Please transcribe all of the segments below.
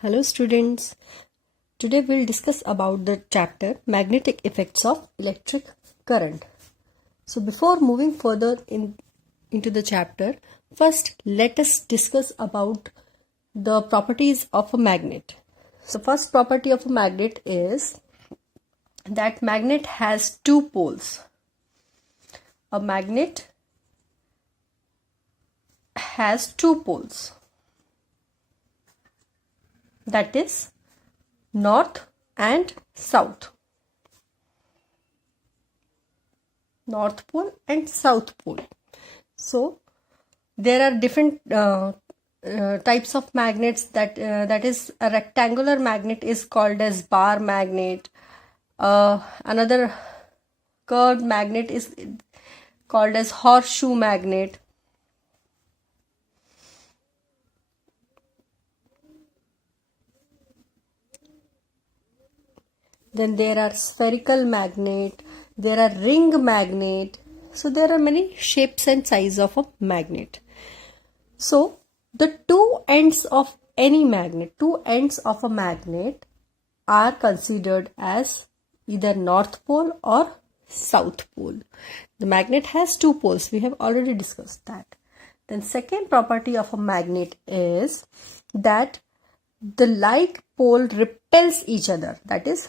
Hello students. Today we'll discuss about the chapter magnetic effects of electric current. So before moving further into the chapter, first let us discuss about the properties of a magnet. So first property of a magnet is that magnet has two poles. A magnet has two poles. That is north and south. North pole and south pole. So there are different types of magnets. That is, a rectangular magnet is called as bar magnet. Another curved magnet is called as horseshoe magnet. Then there are spherical magnet, there are ring magnet. So there are many shapes and size of a magnet. So the two ends of any magnet, two ends of a magnet are considered as either north pole or south pole. The magnet has two poles. We have already discussed that. Then second property of a magnet is that the like pole repels each other. That is,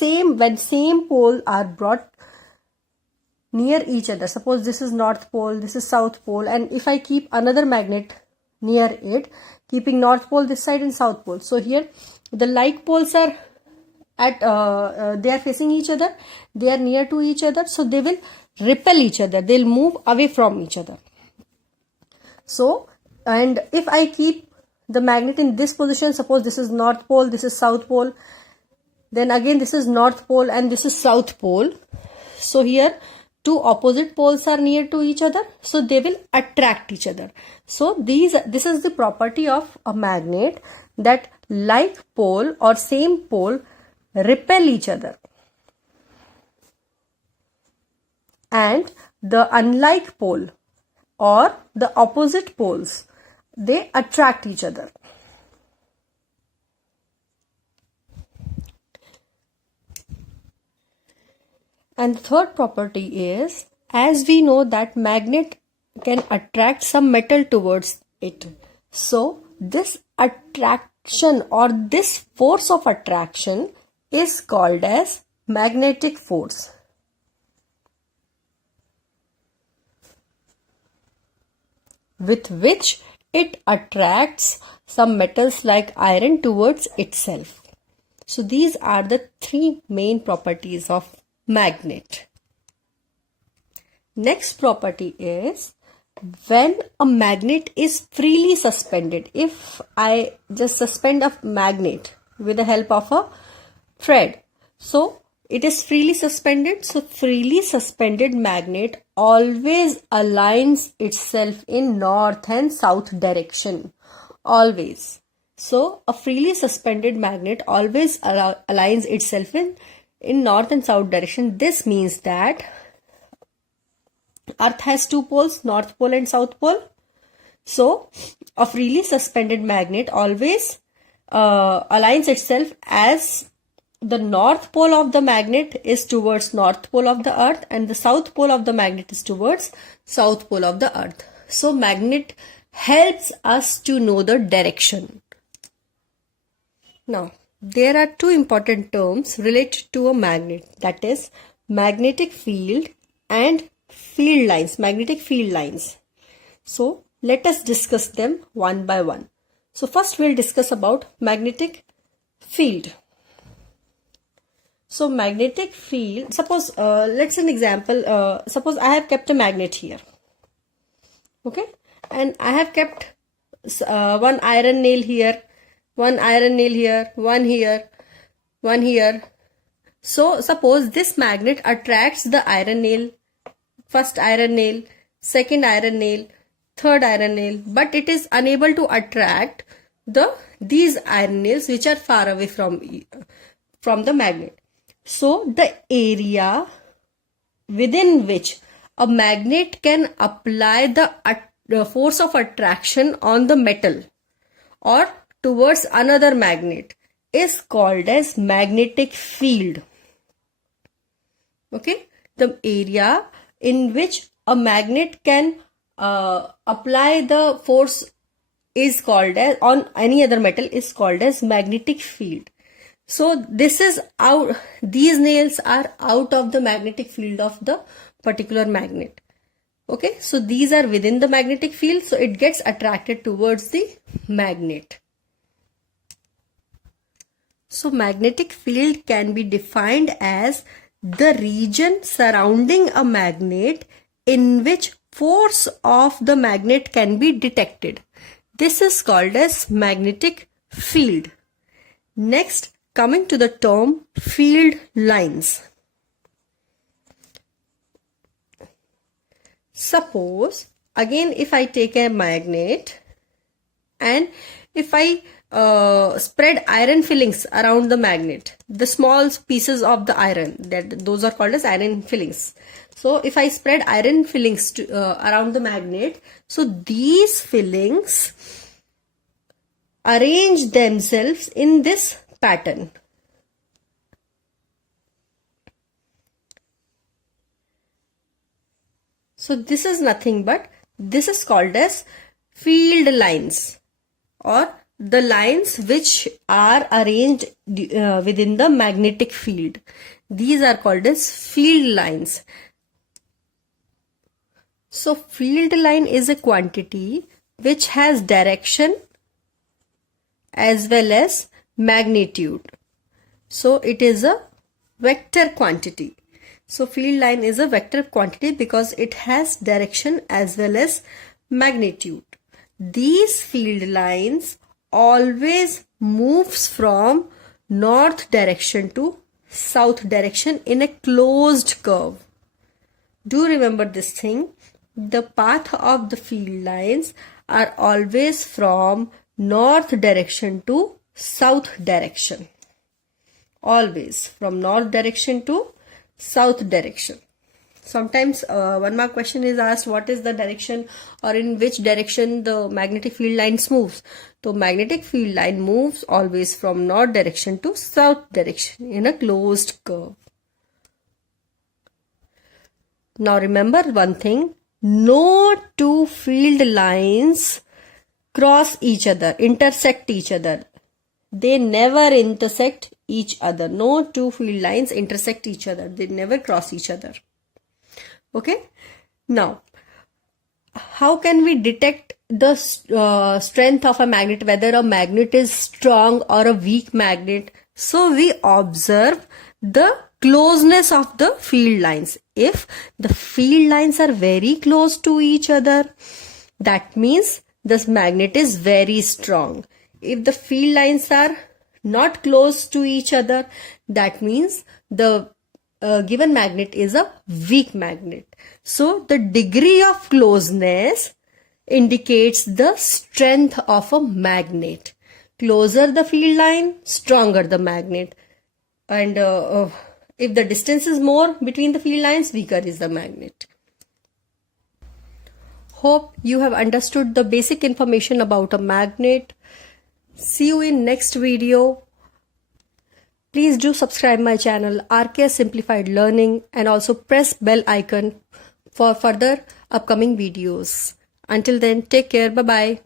when same pole are brought near each other. Suppose this is north pole, this is south pole, and if I keep another magnet near it, keeping north pole this side and south pole. So here the like poles are they are facing each other, they are near to each other, so they will repel each other, they'll move away from each other. So, and if I keep the magnet in this position, suppose this is north pole, this is south pole, then again this is north pole and this is south pole. So here two opposite poles are near to each other, so they will attract each other. So this is the property of a magnet, that like pole or same pole repel each other, and the unlike pole or the opposite poles, they attract each other. And the third property is, as we know that magnet can attract some metal towards it. So this attraction or this force of attraction is called as magnetic force. With which it attracts some metals like iron towards itself. So these are the three main properties of magnet. Next property is, when a magnet is freely suspended. If I just suspend a magnet with the help of a thread, so it is freely suspended. So freely suspended magnet always aligns itself in north and south direction. Always. So a freely suspended magnet always aligns itself in north and south direction. This means that Earth has two poles, north pole and south pole. So a freely suspended magnet always aligns itself as the north pole of the magnet is towards north pole of the earth and the south pole of the magnet is towards south pole of the earth. So magnet helps us to know the direction. Now there are two important terms related to a magnet, that is magnetic field and field lines, magnetic field lines. So let us discuss them one by one. So first we'll discuss about magnetic field. So magnetic field, suppose let's an example, suppose I have kept a magnet here, okay, and I have kept one iron nail here, one iron nail here, one here, one here. So suppose this magnet attracts the iron nail, first iron nail, second iron nail, third iron nail, but it is unable to attract these iron nails which are far away from the magnet. So the area within which a magnet can apply the force of attraction on the metal or towards another magnet is called as magnetic field. Okay, the area in which a magnet can apply the force is called as, on any other metal, is called as magnetic field. So this is out, these nails are out of the magnetic field of the particular magnet. Okay, so these are within the magnetic field, so it gets attracted towards the magnet. So magnetic field can be defined as the region surrounding a magnet in which force of the magnet can be detected. This is called as magnetic field. Next, coming to the term field lines. Suppose, again, if I take a magnet and if I spread iron fillings around the magnet, the small pieces of the iron, those are called as iron fillings. So if I spread iron fillings around the magnet, so these fillings arrange themselves in this pattern. So this is nothing but, this is called as field lines, or the lines which are arranged within the magnetic field. These are called as field lines. So field line is a quantity which has direction as well as magnitude. So it is a vector quantity. So field line is a vector quantity because it has direction as well as magnitude. These field lines always moves from north direction to south direction in a closed curve. Do remember this thing. The path of the field lines are always from north direction to south direction. Always from north direction to south direction. Sometimes one more question is asked, what is the direction or in which direction the magnetic field lines moves? So magnetic field line moves always from north direction to south direction in a closed curve. Now remember one thing, no two field lines cross each other, intersect each other. They never intersect each other. No two field lines intersect each other. They never cross each other. Okay. Now, how can we detect the strength of a magnet, whether a magnet is strong or a weak magnet? So we observe the closeness of the field lines. If the field lines are very close to each other, that means this magnet is very strong. If the field lines are not close to each other, that means the given magnet is a weak magnet. So the degree of closeness indicates the strength of a magnet. Closer the field line, stronger the magnet. And if the distance is more between the field lines, weaker is the magnet. Hope you have understood the basic information about a magnet. See you in next video. Please do subscribe my channel RK Simplified Learning and also press bell icon for further upcoming videos. Until then, take care. Bye bye.